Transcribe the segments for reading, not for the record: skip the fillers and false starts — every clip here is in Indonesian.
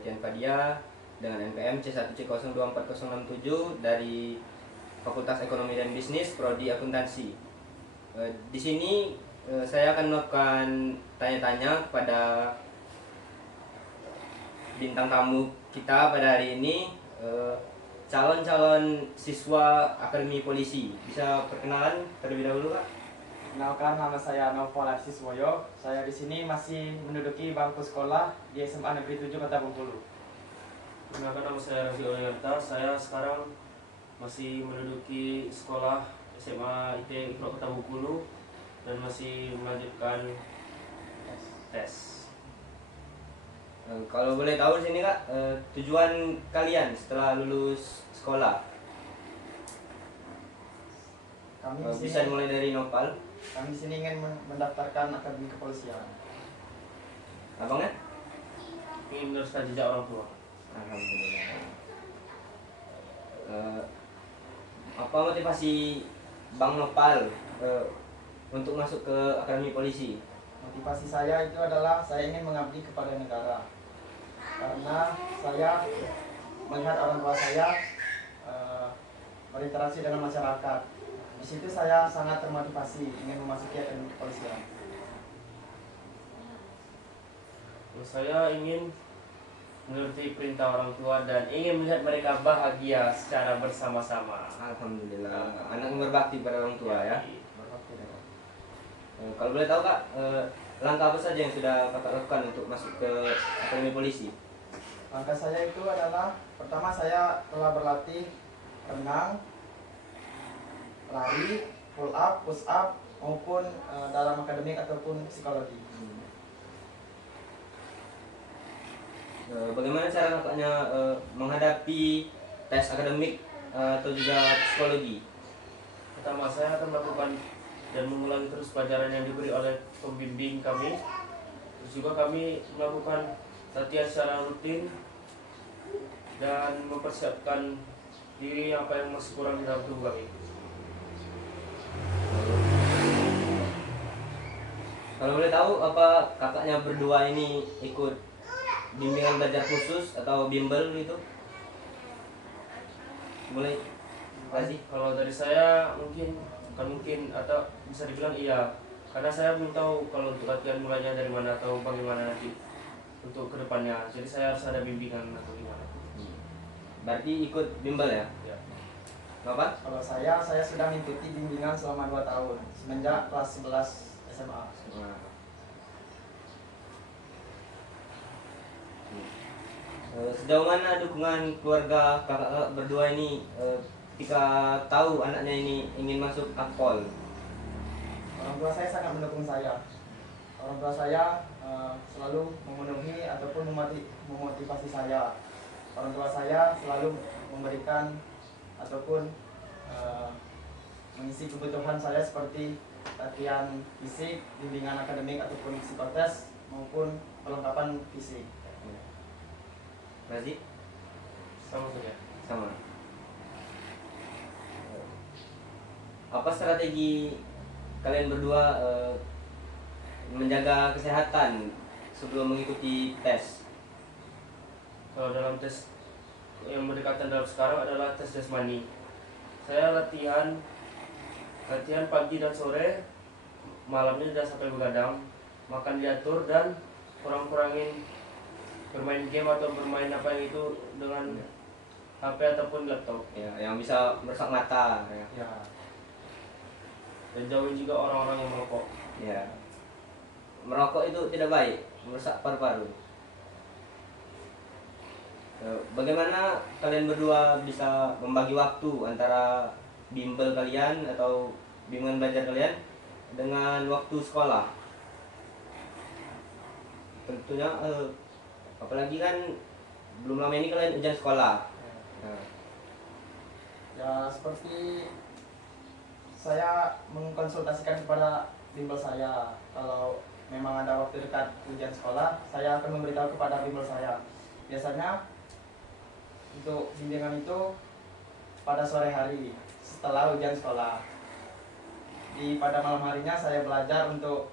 Tian Fadia dengan NPM C1C024067 dari Fakultas Ekonomi dan Bisnis, Prodi Akuntansi. Di sini saya akan melakukan tanya-tanya kepada bintang tamu kita pada hari ini, calon-calon siswa Akademi Polisi. Bisa perkenalan terlebih dahulu, Kak? Kenalkan, nama saya Noval Arsiswoyo. Saya di sini masih menduduki bangku sekolah di SMA Negeri 7 Kota Bengkulu. Kenalkan, nama saya Rafi Oliarta. Saya sekarang masih menduduki sekolah SMA IT Ikro Kota Bengkulu dan masih melanjutkan tes. Kalau boleh tahu di sini, Kak, tujuan kalian setelah lulus sekolah? Kami di Bisa sini, dimulai dari Nopal. kami di sini ingin mendaftarkan Akademi Kepolisian. Abangnya? Ingin meneruskan jejak orang tua. Alhamdulillah. Apa motivasi Bang Nopal untuk masuk ke Akademi Polisi? Motivasi saya itu adalah saya ingin mengabdi kepada negara. Karena saya melihat orang tua saya berinteraksi dengan masyarakat. Di situ saya sangat termotivasi ingin memasuki Akademi Kepolisian. Saya ingin mengerti perintah orang tua dan ingin melihat mereka bahagia secara bersama-sama. Alhamdulillah. Anak yang berbakti pada orang tua ya. Berbakti. Kalau boleh tahu, Kak, langkah apa saja yang sudah Kakak lakukan untuk masuk ke Akademi Polisi? Langkah saya itu adalah, pertama saya telah berlatih renang, lari, pull up, push up, maupun dalam akademik ataupun psikologi. Bagaimana cara kakaknya menghadapi tes akademik atau juga psikologi? Pertama, saya akan melakukan dan mengulangi terus pelajaran yang diberi oleh pembimbing kami. Terus juga kami melakukan latihan secara rutin dan mempersiapkan diri apa yang masih kurang di dalam tubuh kami. Kalau boleh tahu, apa kakaknya berdua ini ikut bimbingan belajar khusus atau bimbel gitu? Boleh kasih? Kalau dari saya bukan mungkin atau bisa dibilang iya, karena saya belum tahu kalau untuk latihan mulainya dari mana atau bagaimana nanti untuk kedepannya. Jadi saya harus ada bimbingan atau gimana. Berarti ikut bimbel ya? Ya. Bapak? Kalau saya sudah mengikuti bimbingan selama 2 tahun, semenjak kelas 11 SMA. Sejauh mana dukungan keluarga kakak berdua ini ketika tahu anaknya ini ingin masuk Akpol? Orang tua saya sangat mendukung saya. Orang tua saya selalu memenuhi ataupun memotivasi saya. Orang tua saya selalu memberikan ataupun mengisi kebutuhan saya seperti latihan fisik, bimbingan akademik ataupun psikotes maupun perlengkapan fisik. Razi? Sama saja. Sama. Apa strategi kalian berdua menjaga kesehatan sebelum mengikuti tes? Kalau dalam tes yang berdekatan dalam sekarang adalah tes jasmani. Saya latihan pagi dan sore, malamnya sudah sampai begadang, makan diatur dan kurang-kurangin bermain game atau bermain apa yang itu dengan HP ataupun laptop. Ya, yang bisa merusak mata. Ya. Ya, Dan jauhin juga orang-orang yang merokok. Ya. Merokok itu tidak baik, merusak paru-paru. Bagaimana kalian berdua bisa membagi waktu antara bimbel kalian atau bimbingan belajar kalian dengan waktu sekolah? Tentunya apalagi kan belum lama ini kalian ujian sekolah. Nah, ya seperti saya mengkonsultasikan kepada bimbel saya, kalau memang ada waktu dekat ujian sekolah, saya akan memberitahu kepada bimbel saya. Biasanya untuk bimbingan itu pada sore hari setelah ujian sekolah. Pada malam harinya saya belajar untuk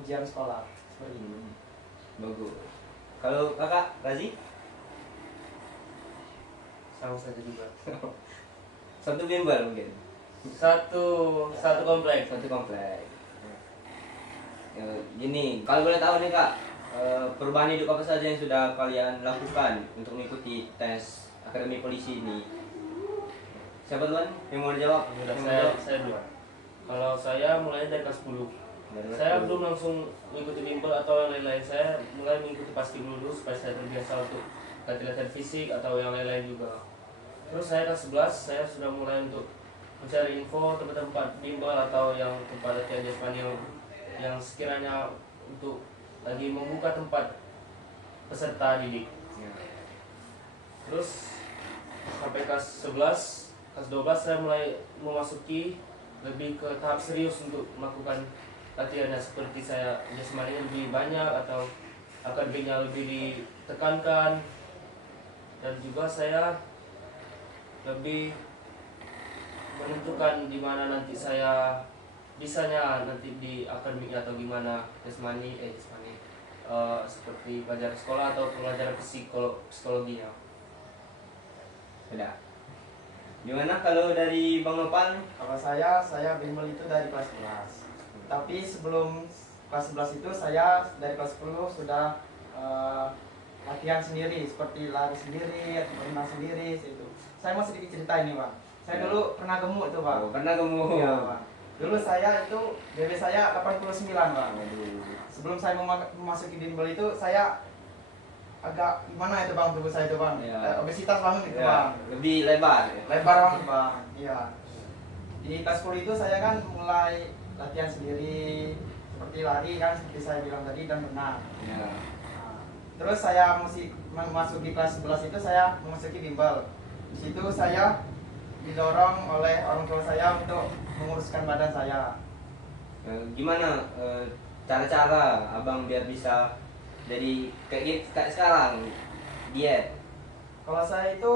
ujian sekolah seperti ini. bagus. Kalau kakak Razi? Sama saja juga. Satu bimbel mungkin. Satu komplek. Satu komplek. Ya, gini, kalau boleh tahu nih kak, perubahan hidup apa saja yang sudah kalian lakukan untuk mengikuti tes akademi polisi ini? Siapa duluan yang mau dijawab? Udah, Yang mau jawab? saya dulu. Kalau saya mulai dari kelas 10. Saya belum langsung mengikuti bimbel atau yang lain-lain. Saya mulai mengikuti pasti dulu supaya saya terbiasa untuk latihan fisik atau yang lain-lain juga. Terus saya kelas 11 saya sudah mulai untuk mencari info tempat-tempat bimbel atau yang tempat latihan jasmani yang sekiranya untuk lagi membuka tempat peserta didik. Ya. Terus sampai kelas 11, kelas 12 saya mulai memasuki lebih ke tahap serius untuk melakukan latihannya, seperti saya jasmaninya lebih banyak atau akademiknya lebih ditekankan, dan juga saya lebih menentukan di mana nanti saya bisanya nanti di akademiknya atau gimana jasmani seperti pelajaran sekolah atau pelajaran psikologinya. Sudah. Gimana kalau dari Bang Nopal? Kalau saya bimbel itu dari kelas 11. Tapi sebelum kelas 11 itu saya dari kelas 10 sudah latihan sendiri, seperti lari sendiri, berenang sendiri itu. Saya mau sedikit cerita ini, Bang. Saya dulu pernah gemuk tuh, Bang. Oh, pernah kamu? Iya, Bang. Dulu saya itu BB saya 89, Bang. Waduh. Sebelum saya memasuki bimbel itu saya agak gimana itu, Bang, tubuh saya itu, Bang. Ya. Obesitas banget itu, Ya, Bang. lebih lebar. Ya? Lebar banget, Bang. Iya. Di kelas 10 itu saya kan mulai latihan sendiri, seperti lari kan, seperti saya bilang tadi, dan berenang. Ya. Nah, terus saya masuk di kelas 11 itu saya memasuki bimbel. Di situ saya didorong oleh orang tua saya untuk menguruskan badan saya. Gimana cara-cara abang biar bisa jadi kayak sekarang diet? Kalau saya itu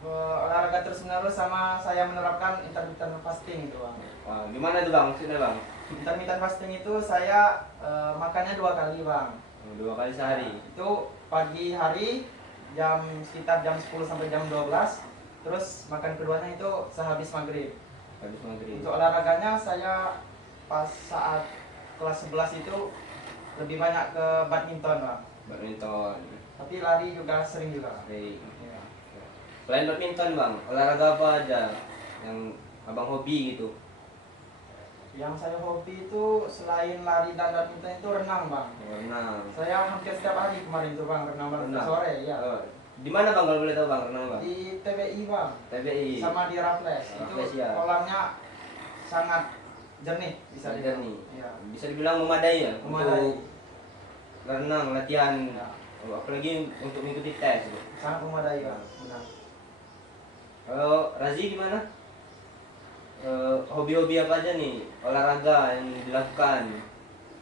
olahraga terus menerus sama saya menerapkan intermittent fasting itu, Bang. Wah, gimana tuh bang? Maksudnya bang? Intermittent fasting itu saya makannya 2 kali, Bang. 2 kali sehari. Itu pagi hari sekitar jam 10 sampai jam 12. Terus makan keduanya itu sehabis maghrib. Habis maghrib. Untuk olahraganya saya pas saat kelas 11 itu lebih banyak ke badminton, Bang. Badminton. Tapi lari juga sering juga. Baik. Iya. Selain badminton bang, olahraga apa aja yang abang hobi gitu? Yang saya hobi itu selain lari dan badminton itu renang, Bang. Renang. Saya hampir setiap hari kemarin tuh, Bang, renang Renang. sore, ya. Oh, di mana bang kalau boleh tahu bang renang bang? Di TBI, Bang. TBI. Sama di Raffles. Raffles, Itu ya. kolamnya sangat jernih, bisa dibilang. Jernih. Iya. Bisa dibilang memadai ya Memadai. untuk renang latihan. Ya. Apalagi untuk mengikuti tes. Gitu. Sangat memadai, Bang. Benar. Kalau Razi gimana? Hobi-hobi apa aja nih olahraga yang dilakukan?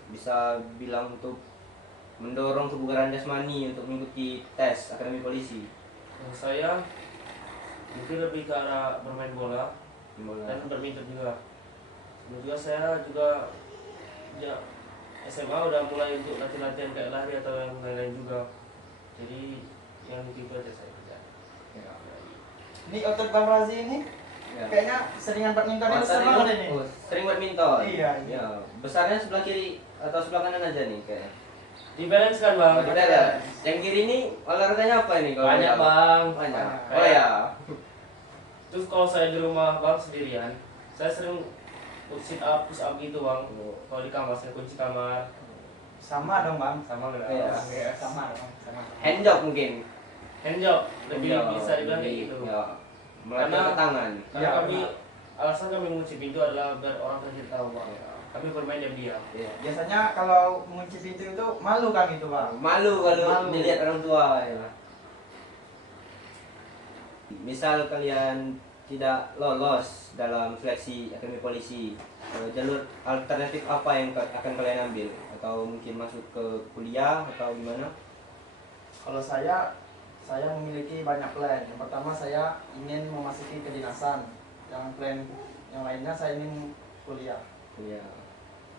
Bisa bilang untuk mendorong kebugaran jasmani untuk mengikuti tes akademi polisi. Saya mungkin lebih ke arah bermain bola dan badminton juga. Dan juga saya juga ya, SMA udah mulai untuk latihan-latihan kayak lari atau yang lain-lain juga. Jadi yang itu aja saya kerja. Ya. Ini otot Bang Razi ini Ya. kayaknya seringan badmintonnya Oh, besar sering, banget ini. sering badminton. Iya, iya. Ya. Besarnya sebelah kiri atau sebelah kanan aja nih kayaknya. Di-balance kan bang? Kita lihat. Yang kiri ini olahraganya apa ini? kalau Banyak boleh tahu? bang. Banyak. Banyak. Oh ya. Terus kalau saya di rumah bang sendirian, saya sering sit up, push up gitu bang. Kalau di kamar saya kunci kamar. Sama dong, Bang. Sama nggak? Iya. Sama dong, sama. Hand job mungkin. Hand job lebih Ya, bisa dibilang kayak gitu. Ya. Melatih Karena- ke tangan. Karena Iya, kami benar. alasan kami mengunci pintu adalah biar orang terlihat tahu bang. Ya. Kami bermain diam-diam. Iya. Biasanya kalau mengunci pintu itu malu kan itu, Bang. Malu kalau Malu. dilihat orang tua ya. Misal kalian tidak lolos dalam seleksi akademi polisi, jalur alternatif apa yang akan kalian ambil? Atau mungkin masuk ke kuliah atau gimana? Kalau saya memiliki banyak plan. Yang pertama saya ingin memasuki kedinasan. Yang plan yang lainnya saya ingin kuliah. Kuliah.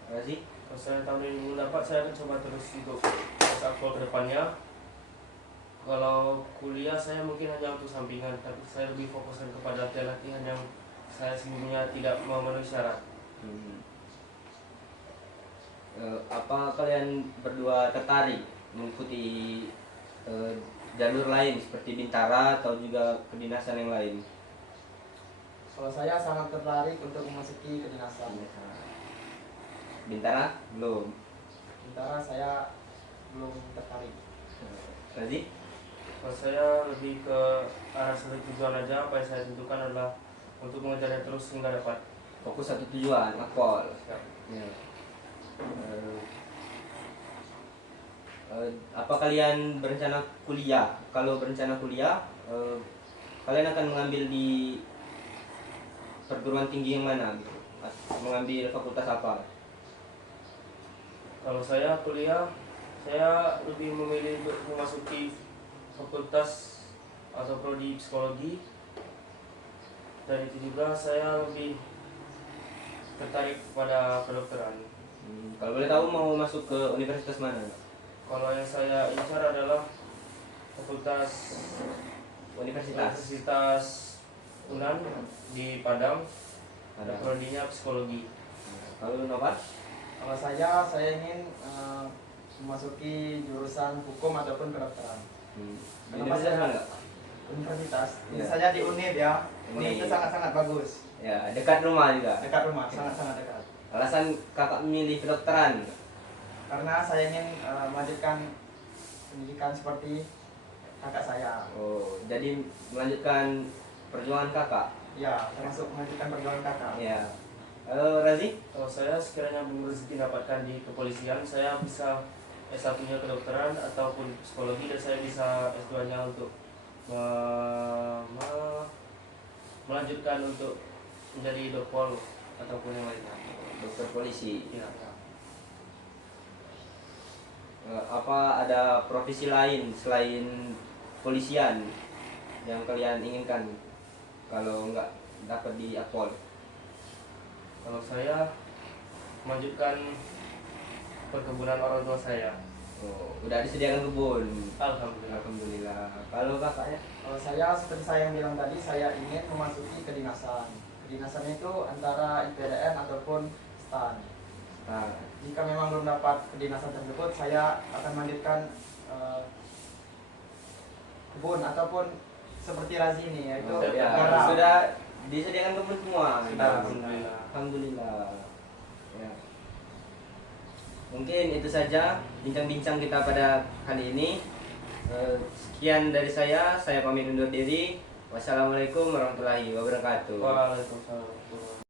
Razi? Kalau saya tahun 2008 saya akan coba terus untuk tes akpol ke depannya Kalau kuliah saya mungkin hanya untuk sampingan, tapi saya lebih fokuskan kepada latihan-latihan yang saya sebelumnya tidak memenuhi syarat. Hmm. Apa kalian berdua tertarik mengikuti jalur lain seperti Bintara atau juga kedinasan yang lain? Kalau saya sangat tertarik untuk memasuki kedinasan. Bintara belum. Sementara saya belum tertarik. Razi? Kalau saya lebih ke arah satu tujuan aja, apa yang saya tentukan adalah untuk mengejarnya terus hingga dapat. Fokus satu tujuan, akpol. Ya. Apa kalian berencana kuliah? Kalau berencana kuliah, kalian akan mengambil di perguruan tinggi yang mana? Gitu? Mengambil fakultas apa? Kalau saya kuliah, saya lebih memilih untuk memasuki fakultas atau prodi psikologi, dan itu juga saya lebih tertarik pada kedokteran. Kalau boleh tahu mau masuk ke universitas mana? Kalau yang saya incar adalah fakultas Universitas. UNAN di Padang, ada Padang. prodinya psikologi. Kalau Nopat? Kalau saya ingin memasuki jurusan hukum ataupun kedokteran. Universitas saya- mana? Universitas. Ya. Saya di UNID ya. UNID itu UNID. sangat-sangat bagus. Ya, dekat rumah juga. Dekat rumah, sangat-sangat dekat. Alasan kakak memilih kedokteran? Karena saya ingin melanjutkan pendidikan seperti kakak saya. Oh, jadi melanjutkan perjuangan kakak? Ya, termasuk melanjutkan perjuangan kakak. Ya. Halo Razi? Kalau saya sekiranya belum rezeki dapatkan di kepolisian, saya bisa S1-nya kedokteran ataupun psikologi, dan saya bisa S2-nya untuk melanjutkan untuk menjadi dokpol ataupun yang lainnya. Dokter polisi. Ya. Apa ada profesi lain selain polisian yang kalian inginkan kalau nggak dapat di Akpol? Kalau saya melanjutkan perkebunan orang tua saya. Oh, udah disediakan kebun. Alhamdulillah. Alhamdulillah. Kalau kakaknya? Kalau saya seperti saya yang bilang tadi, saya ingin memasuki kedinasan. Kedinasan itu antara IPDN ataupun STAN. Nah, Jika memang belum dapat kedinasan tersebut, saya akan melanjutkan kebun ataupun seperti Razi ini, yaitu oh, ya, garap. sudah disediakan kebun semua. Sudah. Alhamdulillah. Alhamdulillah. Ya. Mungkin itu saja bincang-bincang kita pada kali ini. Sekian dari saya pamit undur diri. Wassalamualaikum warahmatullahi wabarakatuh. Waalaikumsalam.